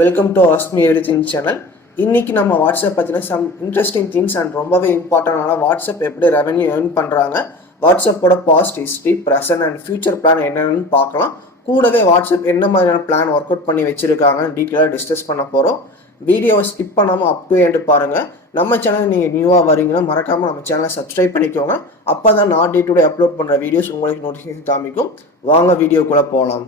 Welcome to ask me everything channel. இன்னைக்கு நம்ம WhatsApp பற்றின சம் இன்ட்ரெஸ்டிங் திங்ஸ் அண்ட் ரொம்பவே இம்பார்ட்டண்டான வாட்ஸ்அப் எப்படி ரெவன்யூ ஏர்ன் பண்ணுறாங்க, வாட்ஸ்அப்போட past history, present and future plan என்னென்னு பார்க்கலாம். கூடவே வாட்ஸ்அப் என்ன மாதிரியான பிளான் ஒர்க் அவுட் பண்ணி வச்சிருக்காங்க டீட்டெயிலாக டிஸ்கஸ் பண்ண போகிறோம். வீடியோவை ஸ்கிப் பண்ணாமல் அப் டு எண்ட் பாருங்கள். நம்ம சேனல் நீங்கள் நியூவாக வரீங்கன்னா மறக்காமல் நம்ம சேனலை சப்ஸ்கிரைப் பண்ணிக்கோங்க. அப்போ தான் நான் டே டு டே அப்லோட் பண்ணுற வீடியோஸ் உங்களுக்கு நோட்டிஃபிகேஷன் காமிக்கும். வாங்க வீடியோக்குள்ளே போகலாம்.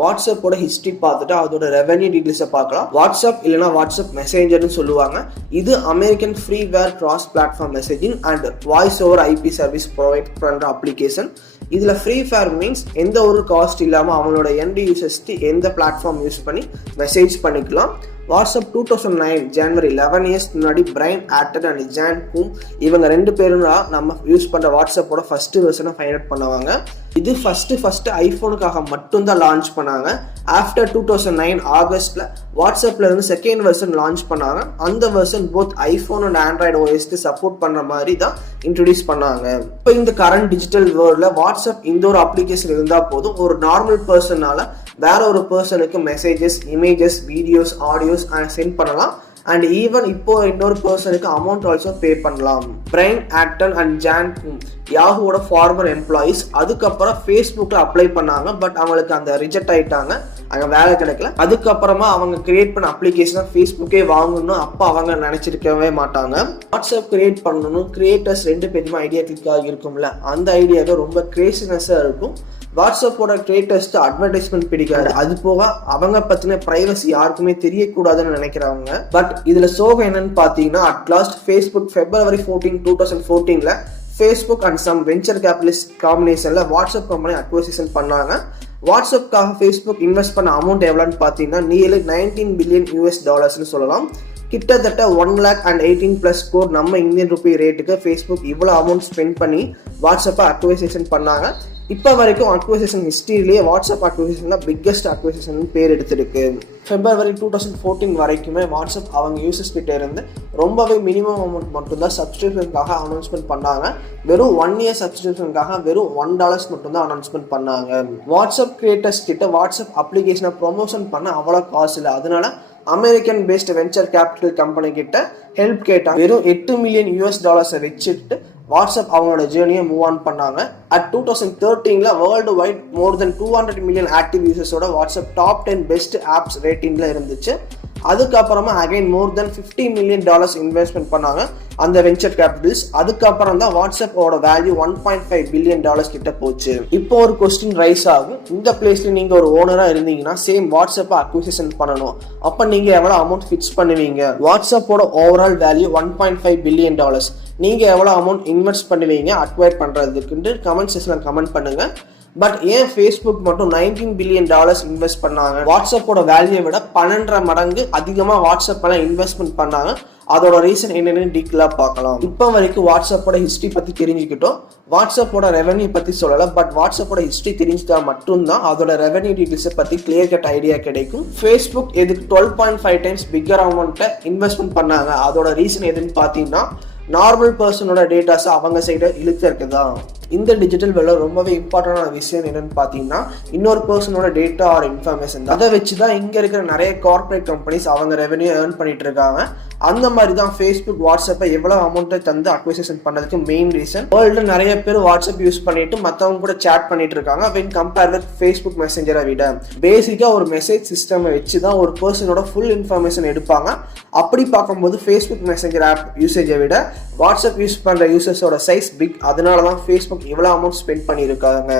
வாட்ஸ்அப்போட ஹிஸ்ட்ரி பார்த்துட்டு அதோட ரெவன்யூ டீட்டெயில்ஸை பார்க்கலாம். வாட்ஸ்அப் இல்லைனா வாட்ஸ்அப் மெசேஞ்சர்னு சொல்லுவாங்க. இது American freeware cross platform messaging and voice over IP service provide பண்ணுற அப்ளிகேஷன். இதில் ஃப்ரீஃபேர் மீன்ஸ் எந்த ஒரு காஸ்ட் இல்லாமல் அவங்களோட எண்ட் யூசர்ஸ்க்கு எந்த பிளாட்ஃபார்ம் யூஸ் பண்ணி மெசேஜ் பண்ணிக்கலாம். வாட்ஸ்அப் 2009 ஜனவரி 11 இயர்ஸ் முன்னாடி பிரைன் ஆட்டன் அண்ட் ஜான் கூம் இவங்க ரெண்டு பேரும் தான் நம்ம யூஸ் பண்ணுற வாட்ஸ்அப்போட ஃபர்ஸ்ட் வெர்ஷனை ஃபைண்ட் அவுட் பண்ணுவாங்க. இது ஃபர்ஸ்ட் ஐஃபோனுக்காக மட்டும்தான் லான்ச் பண்ணாங்க. ஆஃப்டர் 2009 ஆகஸ்ட்ல வாட்ஸ்அப்ல இருந்து செகண்ட் வெர்ஷன் லான்ச் பண்ணாங்க. அந்த version both iPhone and Android ஓஎஸ்க்கு சப்போர்ட் பண்ற மாதிரி தான் இன்ட்ரோடியூஸ் பண்ணாங்க. இப்போ இந்த கரண்ட் டிஜிட்டல் வேர்ல்ட்ல வாட்ஸ்அப் இந்த ஒரு அப்ளிகேஷன் இருந்தா போதும், ஒரு நார்மல் பர்சனால வேற ஒரு பர்சனுக்கு messages, images, videos, audios sent பண்ணலாம். அண்ட் ஈவன் இப்போ இன்னொரு பர்சனுக்கு அமௌண்ட் ஆல்சோ பே பண்ணலாம். Brian Acton and Jan Koum யாஹூவோட ஃபார்மர் எம்ப்ளாயிஸ் அதுக்கப்புறம் ஃபேஸ்புக்கில் அப்ளை பண்ணாங்க. பட் அவங்களுக்கு அந்த ரிஜெக்ட் ஆயிட்டாங்க, அங்கே வேலை கிடைக்கல. அதுக்கப்புறமா அவங்க கிரியேட் பண்ண அப்ளிகேஷனை ஃபேஸ்புக்கே வாங்கணும் அப்போ அவங்க நினைச்சிருக்கவே மாட்டாங்க. வாட்ஸ்அப் கிரியேட் பண்ணணும், கிரியேட்டர்ஸ் ரெண்டு பேருமே ஐடியா கிளிக்காக இருக்கும்ல, அந்த ஐடியாவே ரொம்ப கிரேசினஸாக இருக்கும். வாட்ஸ்அப்போட கிரியேட்டர்ஸ்க்கு அட்வர்டைஸ்மெண்ட் பிடிக்காது. அது போக அவங்க பத்தின பிரைவசி யாருக்குமே தெரியக்கூடாதுன்னு நினைக்கிறவங்க. பட் இதுல சோகம் என்னன்னு பாத்தீங்கன்னா, at last Facebook February 14, 2014 Facebook and some venture capitalist காம்பினேஷன்ல வாட்ஸ்அப் கம்பெனி அக்விசிஷன் பண்ணாங்க. வாட்ஸ்அப்காக ஃபேஸ்புக் இன்வெஸ்ட் பண்ண அமௌண்ட் எவ்வளோன்னு பார்த்தீங்கன்னா நியர்லி $19 பில்லியன் சொல்லலாம். கிட்டத்தட்ட 1,18+ crore நம்ம இந்தியன் ரூபி ரேட்டுக்கு ஃபேஸ்புக் இவ்வளோ அமௌண்ட் ஸ்பெண்ட் பண்ணி வாட்ஸ்அப்பை அக்விசிஷன் பண்ணாங்க. இப்போ வரைக்கும் அக்விசிஷன் ஹிஸ்ட்ரியிலேயே வாட்ஸ்அப் அக்விசிஷன் தான் பிக்கஸ்ட் அக்விசிஷன் பேர் எடுத்திருக்கு. February 2014 வரைக்குமே வாட்ஸ்அப் அவங்க யூசர்ஸ் கிட்ட இருந்து ரொம்பவே மினிமம் அமௌண்ட் மட்டும்தான் சப்ஸ்கிரிப்ஷனுக்காக அனௌன்ஸ்மெண்ட் பண்ணாங்க. வெறும் 1 year சப்ஸ்கிரிப்ஷனுக்காக வெறும் $1 மட்டும்தான் அனௌன்ஸ்மெண்ட் பண்ணாங்க. வாட்ஸ்அப் கிரியேட்டர்ஸ் கிட்ட வாட்ஸ்அப் அப்ளிகேஷனை ப்ரொமோஷன் பண்ண அவ்வளோ காசு இல்லை. அதனால American based venture capital company கிட்ட ஹெல்ப் கேட்டாங்க. வெறும் $8 மில்லியன் வச்சுட்டு வாட்ஸ்அப் அவங்களோட ஜேர்னியை மூவ் ஆன் பண்ணாங்க. At 2013 world wide more than 200 million active யூசர்ஸோட வாட்ஸ்அப் டாப் 10 பெஸ்ட் ஆப்ஸ் ரேட்டிங்ல இருந்துச்சு. அதுக்கப்புறமா again more than $50 million investment பண்ணாங்க அந்த வெஞ்சர் கேபிட்டல்ஸ். அதுக்கப்புறம் தான் வாட்ஸ்அப்போட வேல்யூ $1.5 பில்லியன் கிட்ட போச்சு. இப்போ ஒரு கொஸ்டின் ரைஸ் ஆகும், இந்த பிளேஸ்ல நீங்க ஒரு ஓனரா இருந்தீங்கன்னா சேம் வாட்ஸ்அப்பை அக்விசிஷன் பண்ணணும், அப்ப நீங்க எவ்வளவு அமௌண்ட் ஃபிக்ஸ் பண்ணுவீங்க? வாட்ஸ்அப்போட ஓவரால் வேல்யூ $1.5 பில்லியன். நீங்க எவ்வளவு அமௌண்ட் இன்வெஸ்ட் பண்ணுவீங்க அக்வயர் பண்றதுக்கு கமெண்ட் செக்ஷன்ல கமெண்ட் பண்ணுங்க. பட் ஏன் ஃபேஸ்புக் மட்டும் $19 பில்லியன் இன்வெஸ்ட் பண்ணாங்க? வாட்ஸ்அப்போட வேல்யூவை விட 12 மடங்கு அதிகமா வாட்ஸ்அப்ல இன்வெஸ்ட்மெண்ட் பண்ணாங்க. அதோட ரீசன் என்னன்னு டீட்டெயிலாக பார்க்கலாம். இப்போ வரைக்கும் வாட்ஸ்அப்போட ஹிஸ்ட்ரி பத்தி தெரிஞ்சுக்கிட்டோம். வாட்ஸ்அப்போட ரெவன்யூ பத்தி சொல்லல, பட் வாட்ஸ்அப்போட ஹிஸ்ட்ரி தெரிஞ்சுட்டா மட்டும்தான் அதோட ரெவன்யூ டீட்டெயில்ஸை பத்தி கிளியர் கட் ஐடியா கிடைக்கும். ஃபேஸ்புக் எதுக்கு 12.5 times பிக்கர் அமௌண்ட்டை இன்வெஸ்ட்மெண்ட் பண்ணாங்க? அதோட ரீசன் எதுன்னு பார்த்தீங்கன்னா, நார்மல் பர்சனோட டேட்டாஸை அவங்க சைட இழுக்கிறதுக்கு தான். இந்த டிஜிட்டல் வேலை ரொம்பவே இம்பார்ட்டன்டான விஷயம் என்னன்னு பார்த்தீங்கன்னா, இன்னொரு பர்சனோட டேட்டா ஆர் இன்ஃபர்மேஷன் தான். அதை வச்சு தான் இங்கே இருக்கிற நிறைய கார்பரேட் கம்பெனிஸ் அவங்க ரெவன்யூ ஏர்ன் பண்ணிட்டு இருக்காங்க. அந்த மாதிரி தான் ஃபேஸ்புக் வாட்ஸ்அப்பை எவ்வளோ அமௌண்ட்டை தந்து அக்விசிஷன் பண்ணதுக்கு மெயின் ரீசன். வேர்ல்டில் நிறைய பேர் வாட்ஸ்அப் யூஸ் பண்ணிட்டு மற்றவங்க கூட சேட் பண்ணிட்டு இருக்காங்க. வென் கம்பேர் வித் ஃபேஸ்புக் மெசேஞ்சரை விட பேசிக்காக ஒரு மெசேஜ் சிஸ்டமை வச்சு தான் ஒரு பர்சனோட ஃபுல் இன்ஃபர்மேஷன் எடுப்பாங்க. அப்படி பார்க்கும்போது ஃபேஸ்புக் மெசேஞ்சர் ஆப் யூசேஜை விட வாட்ஸ்அப் யூஸ் பண்ணுற யூசர்ஸோட சைஸ் பிக். அதனால தான் ஃபேஸ்புக் இவ்வளோ அமௌண்ட் ஸ்பெண்ட் பண்ணியிருக்காங்க.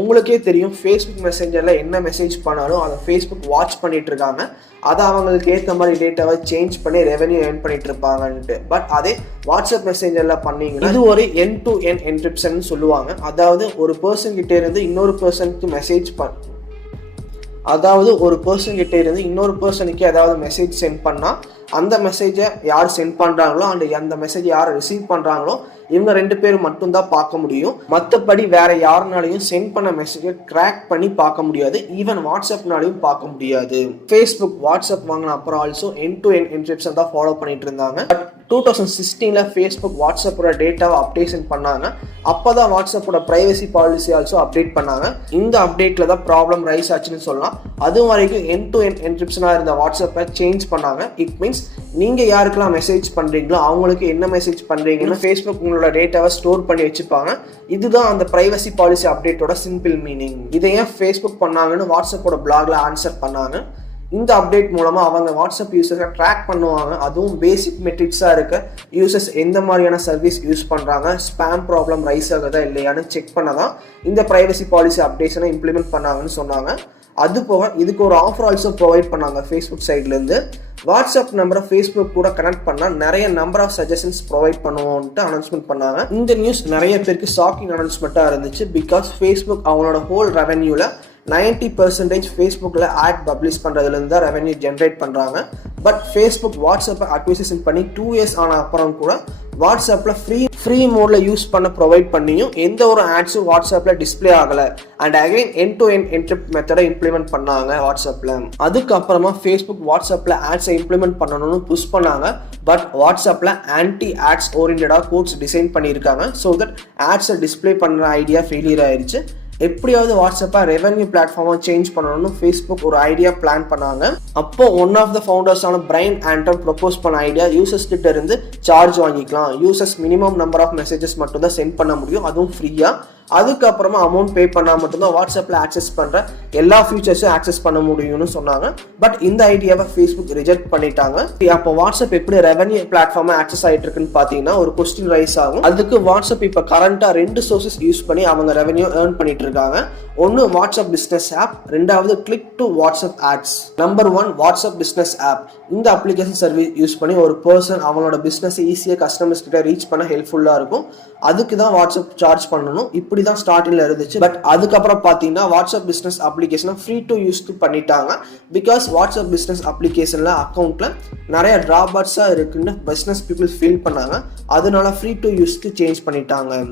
உங்களுக்கே தெரியும், ஃபேஸ்புக் மெசேஞ்சரில் என்ன மெசேஜ் பண்ணாலும் அதை ஃபேஸ்புக் வாட்ச் பண்ணிட்டு இருக்காங்க. அதை அவங்களுக்கு ஏற்ற மாதிரி டேட்டாவை சேஞ்ச் பண்ணி ரெவன்யூ ஏர்ன் பண்ணிட்டு இருப்பாங்கன்ட்டு. பட் அதே வாட்ஸ்அப் மெசேஞ்சர்ல பண்ணீங்கன்னா இது ஒரு end-to-end என்கிரிப்ஷன் சொல்லுவாங்க. அதாவது ஒரு பர்சன் கிட்ட இருந்து இன்னொரு பர்சனுக்கு ஏதாவது மெசேஜ் சென்ட் பண்ணால் அந்த மெசேஜை யார் சென்ட் பண்ணுறாங்களோ அண்ட் அந்த மெசேஜ் யார் ரிசீவ் பண்ணுறாங்களோ இவங்க 2 பேரும் மட்டும் தான் பார்க்க முடியும். மற்றபடி வேற யாருனாலையும் சென்ட் பண்ண மெசேஜை கிராக் பண்ணி பார்க்க முடியாது. ஈவன் வாட்ஸ்அப்னாலையும் பார்க்க முடியாது. ஃபேஸ்புக் வாட்ஸ்அப் வாங்கின அப்புறம் also end to end encryption தான் ஃபாலோ பண்ணிட்டு இருந்தாங்க. பட் 2016 ஃபேஸ்புக் வாட்ஸ்அப்போட டேட்டாவை அப்டேஷன் பண்ணாங்க. அப்போதான் வாட்ஸ்அப்போட பிரைவசி பாலிசி ஆல்சோ அப்டேட் பண்ணாங்க. இந்த அப்டேட்ல தான் ப்ராப்ளம் ரைஸ் ஆச்சுன்னு சொல்லலாம். அது வரைக்கும் எண்ட் டு எண்ட் என்கிரிப்ஷனாக இருந்த வாட்ஸ்அப்பை சேஞ்ச் பண்ணாங்க. இட் மீன்ஸ் நீங்க யாருக்கெல்லாம் மெசேஜ் பண்றீங்களோ அவங்களுக்கு என்ன மெசேஜ் பண்றீங்கன்னு ஃபேஸ்புக் உங்களோட டேட்டாவை ஸ்டோர் பண்ணி வச்சுப்பாங்க. இதுதான் அந்த பிரைவசி பாலிசி அப்டேட்டோட சிம்பிள் மீனிங். இதை ஏன் ஃபேஸ்புக் பண்ணாங்கன்னு வாட்ஸ்அப்போட பிளாக்ல ஆன்சர் பண்ணாங்க. இந்த அப்டேட் மூலமா அவங்க வாட்ஸ்அப் யூசர்ஸை ட்ராக் பண்ணுவாங்க. அதுவும் பேசிக் மெட்ரிக்ஸாக இருக்க யூசர்ஸ் எந்த மாதிரியான சர்வீஸ் யூஸ் பண்ணுறாங்க, ஸ்பேம் ப்ராப்ளம் ரைஸ் ஆகுதா இல்லையான்னு செக் பண்ண தான் இந்த பிரைவசி பாலிசி அப்டேஷனை இம்ப்ளிமெண்ட் பண்ணாங்கன்னு சொன்னாங்க. அது போக இதுக்கு ஒரு ஆஃபர் ஆல்சோ ப்ரொவைட் பண்ணாங்க ஃபேஸ்புக் சைட்லேருந்து. வாட்ஸ்அப் நம்பரை ஃபேஸ்புக் கூட கனெக்ட் பண்ணால் நிறைய நம்பர் ஆஃப் சஜஷன்ஸ் ப்ரொவைட் பண்ணுவோம்ட்டு அனௌன்ஸ்மெண்ட் பண்ணாங்க. இந்த நியூஸ் நிறைய பேருக்கு ஷாக்கிங் அனௌன்ஸ்மெண்ட்டாக இருந்துச்சு. பிகாஸ் ஃபேஸ்புக் அவங்களோட ஹோல் ரெவென்யூவில் 90% ஃபேஸ்புக்கில் ஆட் பப்ளிஷ் பண்ணுறதுலேருந்து தான் ரெவென்யூ ஜென்ரேட் பண்ணுறாங்க. பட் ஃபேஸ்புக் வாட்ஸ்அப்பை அக்விசிஷன் பண்ணி 2 years ஆன அப்புறம் கூட வாட்ஸ்அப்பில் ஃப்ரீ மோடில் யூஸ் பண்ண ப்ரொவைட் பண்ணியும் எந்த ஒரு ஆட்ஸும் வாட்ஸ்அப்பில் டிஸ்பிளே ஆகலை. And again end to end encrypt மெத்தடை இம்ப்ளிமெண்ட் பண்ணாங்க வாட்ஸ்அப்பில். அதுக்கப்புறமா ஃபேஸ்புக் வாட்ஸ்அப்பில் ஆட்ஸை இம்ப்ளிமெண்ட் பண்ணணும்னு புஷ் பண்ணாங்க. பட் வாட்ஸ்அப்பில் ஆன்டி ஆட்ஸ் ஓரியன்டாக கோட்ஸ் டிசைன் பண்ணியிருக்காங்க. ஸோ தட் ஆட்ஸை டிஸ்பிளே பண்ணுற ஐடியா ஃபெயிலியர் ஆயிடுச்சு. எப்படியாவது வாட்ஸ்அப்பை ரெவென்யூ பிளாட்ஃபார்மாக சேஞ்ச் பண்ணணும்னு ஃபேஸ்புக் ஒரு ஐடியா பிளான் பண்ணாங்க. அப்போ ஒன் ஆஃப் த ஃபவுண்டர்ஸான பிரைன் ஆண்டன் ப்ரொபோஸ் பண்ண ஐடியா, யூசர்ஸ் கிட்ட இருந்து சார்ஜ் வாங்கிக்கலாம். Users minimum number of messages மட்டும் தான் சென்ட் பண்ண முடியும், அதுவும் ஃப்ரீயாக. அதுக்கப்புறமா அமௌண்ட் பே பண்ணால் மட்டும்தான் வாட்ஸ்அப்பில் ஆக்சஸ் பண்ணுற எல்லா ஃபீச்சர்ஸும் ஆக்சஸ் பண்ண முடியும்னு சொன்னாங்க. பட் இந்த ஐடியாவை ஃபேஸ்புக் ரிஜெக்ட் பண்ணிட்டாங்க. அப்போ வாட்ஸ்அப் எப்படி ரெவென்யூ பிளாட்ஃபார்மாக ஆக்சஸ் ஆகிட்டு இருக்குன்னு பார்த்தீங்கன்னா ஒரு கொஸ்டின் ரைஸ் ஆகும். அதுக்கு வாட்ஸ்அப் இப்போ கரண்டாக 2 சோர்சஸ் யூஸ் பண்ணி அவங்க ரெவென்யூ ஏர்ன் பண்ணிட்டு இருக்காங்க. ஒன்று வாட்ஸ்அப் பிஸ்னஸ் ஆப், ரெண்டாவது click to WhatsApp ads. Number 1 WhatsApp business app. இந்த அப்ளிகேஷன் சர்வீஸ் யூஸ் பண்ணி ஒரு பர்சன் அவங்களோட பிஸ்னஸ் ஈஸியாக கஸ்டமர்ஸ் கிட்ட ரீச் பண்ண ஹெல்ப்ஃபுல்லாக இருக்கும். அதுக்கு தான் வாட்ஸ்அப் சார்ஜ் பண்ணணும். இப்படி தான் ஸ்டார்டிங்ல இருந்துச்சு. பட் அதுக்கப்புறம் பார்த்தீங்கன்னா வாட்ஸ்அப் பிஸ்னஸ் அப்ளிகேஷனை ஃப்ரீ டு யூஸ் பண்ணிட்டாங்க. பிகாஸ் வாட்ஸ்அப் பிஸ்னஸ் அப்ளிகேஷன்ல அக்கௌண்ட்ல நிறைய டிராபேக்ஸாக இருக்குன்னு பிஸ்னஸ் பீப்புள் ஃபீல் பண்ணாங்க. அதனால ஃப்ரீ டு யூஸ்க்கு சேஞ்ச் பண்ணிட்டாங்க.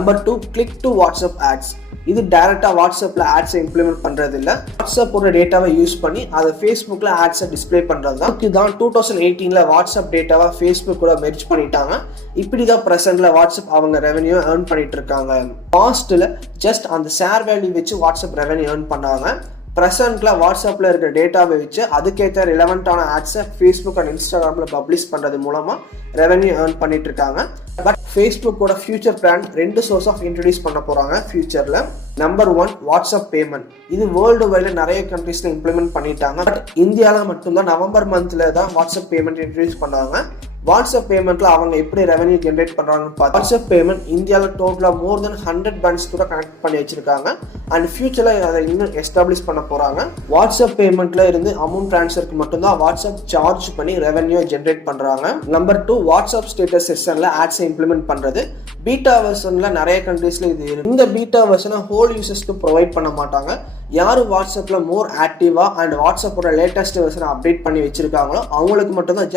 Number 2 click to WhatsApp ads. இது டைரக்டாக வாட்ஸ்அப்பில் ஆட்ஸை இம்ப்ளிமெண்ட் பண்ணுறது இல்லை, வாட்ஸ்அப்போட டேட்டாவை யூஸ் பண்ணி அதை ஃபேஸ்புக்கில் ஆட்ஸை டிஸ்பிளே பண்ணுறது தான். இதுதான் 2018 வாட்ஸ்அப் டேட்டாவை ஃபேஸ்புக் கூட மெர்ஜ் பண்ணிட்டாங்க. இப்படி தான் ப்ரெசென்ட்ல வாட்ஸ்அப் அவங்க ரெவென்யூ ஏர்ன் பண்ணிட்டு இருக்காங்க. பாஸ்ட்டில் ஜஸ்ட் அந்த ஷேர் வேல்யூ வச்சு வாட்ஸ்அப் ரெவென்யூ ஏர்ன் பண்ணாங்க. ப்ரெசென்ட்ல வாட்ஸ்அப்பில் இருக்கிற டேட்டாவை வச்சு அதுக்கேற்ற ரிலவெண்ட்டான ஆட்ஸை ஃபேஸ்புக் அண்ட் இன்ஸ்டாகிராமில் பப்ளிஷ் பண்ணுறது மூலமாக ரெவென்யூ ஏர்ன் பண்ணிட்டு இருக்காங்க. பட் ஃபேஸ்புக்கோட future plan 2 source of introduce பண்ண போகிறாங்க ஃபியூச்சரில். Number 1 WhatsApp payment. இது வேர்ல்டு வைடில் நிறைய கண்ட்ரீஸில் இம்ப்ளிமெண்ட் பண்ணிட்டாங்க. பட் இந்தியாவில் மட்டும்தான் நவம்பர் மந்த்தில் தான் வாட்ஸ்அப் பேமெண்ட் இன்ட்ரடியூஸ் பண்ணாங்க. வாட்ஸ்அப் பேமெண்ட்ல அவங்க எப்படி ரெவென்யூ ஜென்ரேட் பண்றாங்கன்னு பார்த்தா, வாட்ஸ்அப் பேமெண்ட் இந்தியாவில் டோட்டலாக மோர் தென் 100 பேங்க்ஸ் கூட கனெக்ட் பண்ணி வச்சிருக்காங்க. அண்ட் ஃபியூச்சர்ல அதை இன்னும் எஸ்டாப்ளிஷ் பண்ண போறாங்க. வாட்ஸ்அப் பேமெண்ட்ல இருந்து அமௌண்ட் டிரான்ஸ்ஃபருக்கு மட்டும்தான் வாட்ஸ்அப் சார்ஜ் பண்ணி ரெவென்யூ ஜென்ரேட் பண்றாங்க. நம்பர் 2 வாட்ஸ்அப் ஸ்டேட்டஸ் செஷன்ல ஆட்ஸை இம்ப்ளிமெண்ட் பண்றது. பீட்டா வெர்ஷன்ல நிறைய கண்ட்ரீஸ்ல இது இருக்கு. இந்த பீட்டா வெர்ஷனை ஹோல் யூசர்ஸ்க்கு ப்ரொவைட் பண்ண மாட்டாங்க. யாரு வாட்ஸ்அப்ல மோர் ஆக்டிவா அண்ட் வாட்ஸ்அப்போட லேட்டஸ்ட் வெர்ஷனை அப்டேட் பண்ணி வச்சிருக்காங்களோ அவங்களுக்கு மட்டும்தான்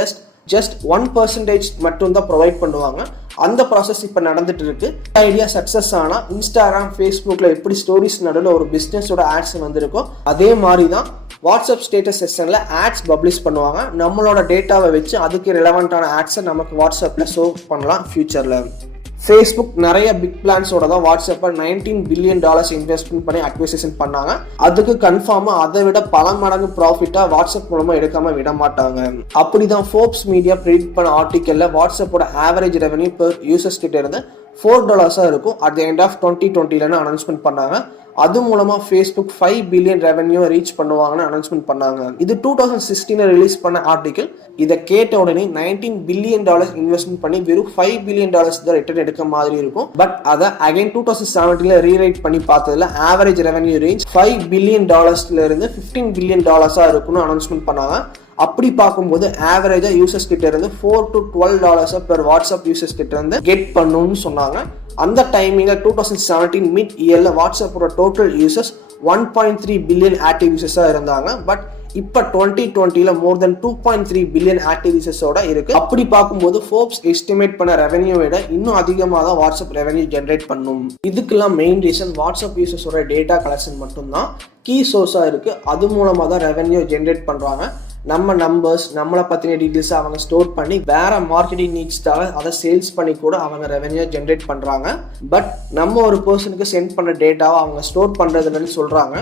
ஜஸ்ட் 1% மட்டும் தான் ப்ரொவைட் பண்ணுவாங்க. அந்த ப்ராசஸ் இப்போ நடந்துட்டு இருக்கு. ஐடியா சக்ஸஸ் ஆனால் இன்ஸ்டாகிராம், ஃபேஸ்புக்கில் எப்படி ஸ்டோரிஸ் நடுவில் ஒரு பிஸ்னஸோட ஆட்ஸ் வந்திருக்கோ அதே மாதிரி தான் வாட்ஸ்அப் ஸ்டேட்டஸ் செஷனில் ஆட்ஸ் பப்ளிஷ் பண்ணுவாங்க. நம்மளோட டேட்டாவை வச்சு அதுக்கு ரிலவெண்ட்டான ஆட்ஸை நமக்கு வாட்ஸ்அப்பில் ஷோ பண்ணலாம் ஃபியூச்சரில். ஃபேஸ்புக் நிறைய பிக் பிளான்ஸோட தான் வாட்ஸ்அப்பை $19 பில்லியன் இன்வெஸ்ட்மெண்ட் பண்ணி அக்விசிஷன் பண்ணாங்க. அதுக்கு கன்ஃபார்மாக அதை விட பல மடங்கு ப்ராஃபிட்டாக வாட்ஸ்அப் மூலமாக எடுக்காமல் விட மாட்டாங்க. அப்படிதான் ஃபோர்ப்ஸ் மீடியா ப்ரெடிக்ட் பண்ண ஆர்டிக்கல்ல வாட்ஸ்அப்போட ஆவரேஜ் ரெவென்யூ பெர் யூசர்ஸ் கிட்ட இருந்து $4 இருக்கும் at the end of 2020 announcement பண்ணாங்க. அது மூலமா ஃபேஸ்புக் 5 பில்லியன் ரெவென்யூ ரீச் பண்ணுவாங்கன்னு அனௌன்ஸ்மெண்ட் பண்ணாங்க. இது 2016 ரிலீஸ் பண்ண ஆர்டிகல். இதை கேட்ட உடனே $19 பில்லியன் இன்வெஸ்ட்மெண்ட் பண்ணி வெறும் $5 பில்லியன் தான் ரிட்டர்ன் எடுக்க மாதிரி இருக்கும். பட் அதை அகைன் 2017 ரீரைட் பண்ணி பார்த்ததுல ஆவரேஜ் ரெவென்யூ ரேஞ்ச் $5 பில்லியன் இருந்து $15 பில்லியன் இருக்கும்னு அனௌன்ஸ்மெண்ட் பண்ணாங்க. அப்படி பார்க்கும்போது ஆவரேஜா யூசர்ஸ் கிட்ட இருந்து $4 to $12 பெர் வாட்ஸ்அப் யூசர்ஸ் கிட்ட இருந்து கெட் பண்ணணும்னு சொன்னாங்க. அந்த டைமிங்ல 2017 மிட் இயர்ல வாட்ஸ்அப்போட டோட்டல் யூசர்ஸ் 1.3 பில்லியன் ஆக்டிவ் யூசர்ஸா இருந்தாங்க. பட் இப்போ 2020ல மோர் தென் 2.3 பில்லியன் ஆக்டிவ் யூசர்ஸோட இருக்கு. அப்படி பார்க்கும்போது ஃபோர்ப்ஸ் எஸ்டிமேட் பண்ண ரெவென்யூ விட இன்னும் அதிகமாக தான் வாட்ஸ்அப் ரெவென்யூ ஜென்ரேட் பண்ணும். இதுக்கெல்லாம் மெயின் ரீசன் வாட்ஸ்அப் யூசர்ஸோட டேட்டா கலெக்ஷன் மட்டும்தான் கீ சோர்ஸாக இருக்கு. அது மூலமாக தான் ரெவென்யூ ஜென்ரேட் பண்றாங்க. நம்ம நம்பர்ஸ், நம்மளை பற்றின டீட்டெயில்ஸ் அவங்க ஸ்டோர் பண்ணி வேற மார்க்கெட்டிங் நீட்ஸ்க்காக அதை சேல்ஸ் பண்ணி கூட அவங்க ரெவென்யூ ஜென்ரேட் பண்ணுறாங்க. பட் நம்ம ஒரு பர்சனுக்கு சென்ட் பண்ண டேட்டாவை அவங்க ஸ்டோர் பண்ணுறதுன்னு சொல்கிறாங்க.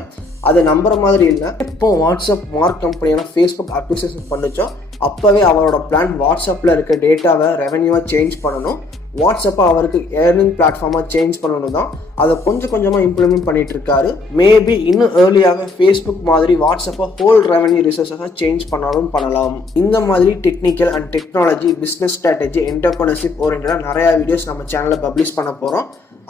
அது நம்புற மாதிரி இல்லை. இப்போ வாட்ஸ்அப் மார்க் கம்பெனியான ஃபேஸ்புக் அக்விசிஷன் பண்ணுச்சோ அப்போவே அவரோட பிளான் வாட்ஸ்அப்பில் இருக்க டேட்டாவை ரெவென்யூவாக சேஞ்ச் பண்ணணும், வாட்ஸ்அப்பை அவருக்கு ஏர்னிங் பிளாட்ஃபார்மாக சேஞ்ச் பண்ணணும் தான் அதை கொஞ்சம் கொஞ்சமாக இம்ப்ளிமெண்ட் பண்ணிட்டு இருக்காரு. மேபி இன்னும் ஏர்லியாகவே ஃபேஸ்புக் மாதிரி வாட்ஸ்அப்பை ஹோல் ரெவென்யூ ரிசோர்ஸஸாக சேஞ்ச் பண்ணாலும் பண்ணலாம். இந்த மாதிரி technical and technology, business strategy, entrepreneurship ஓரியன்டாக நிறையா வீடியோஸ் நம்ம சேனலில் பப்ளிஷ் பண்ண போகிறோம்.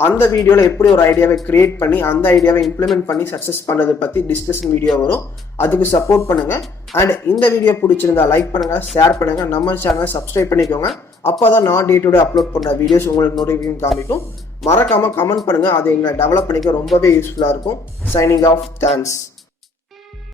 அந்த வீடியோவில் எப்படி ஒரு ஐடியாவை கிரியேட் பண்ணி அந்த ஐடியாவை இம்ப்ளிமெண்ட் பண்ணி சக்ஸஸ் பண்ணுறதை பற்றி டிஸ்கஷன் வீடியோ வரும். அதுக்கு சப்போர்ட் பண்ணுங்கள். அண்ட் இந்த வீடியோ பிடிச்சிருந்தா லைக் பண்ணுங்கள், ஷேர் பண்ணுங்கள், நம்ம சேனலை சப்ஸ்கிரைப் பண்ணிக்கோங்க. அப்போ தான் நான் டே டு டே அப்லோட் பண்ணுற வீடியோஸ் உங்களுக்கு நோட்டிஃபிகேஷன் காமிக்கும். மறக்காமல் கமெண்ட் பண்ணுங்கள், அது எங்களை டெவலப் பண்ணிக்க ரொம்பவே யூஸ்ஃபுல்லாக இருக்கும். Signing off, thanks.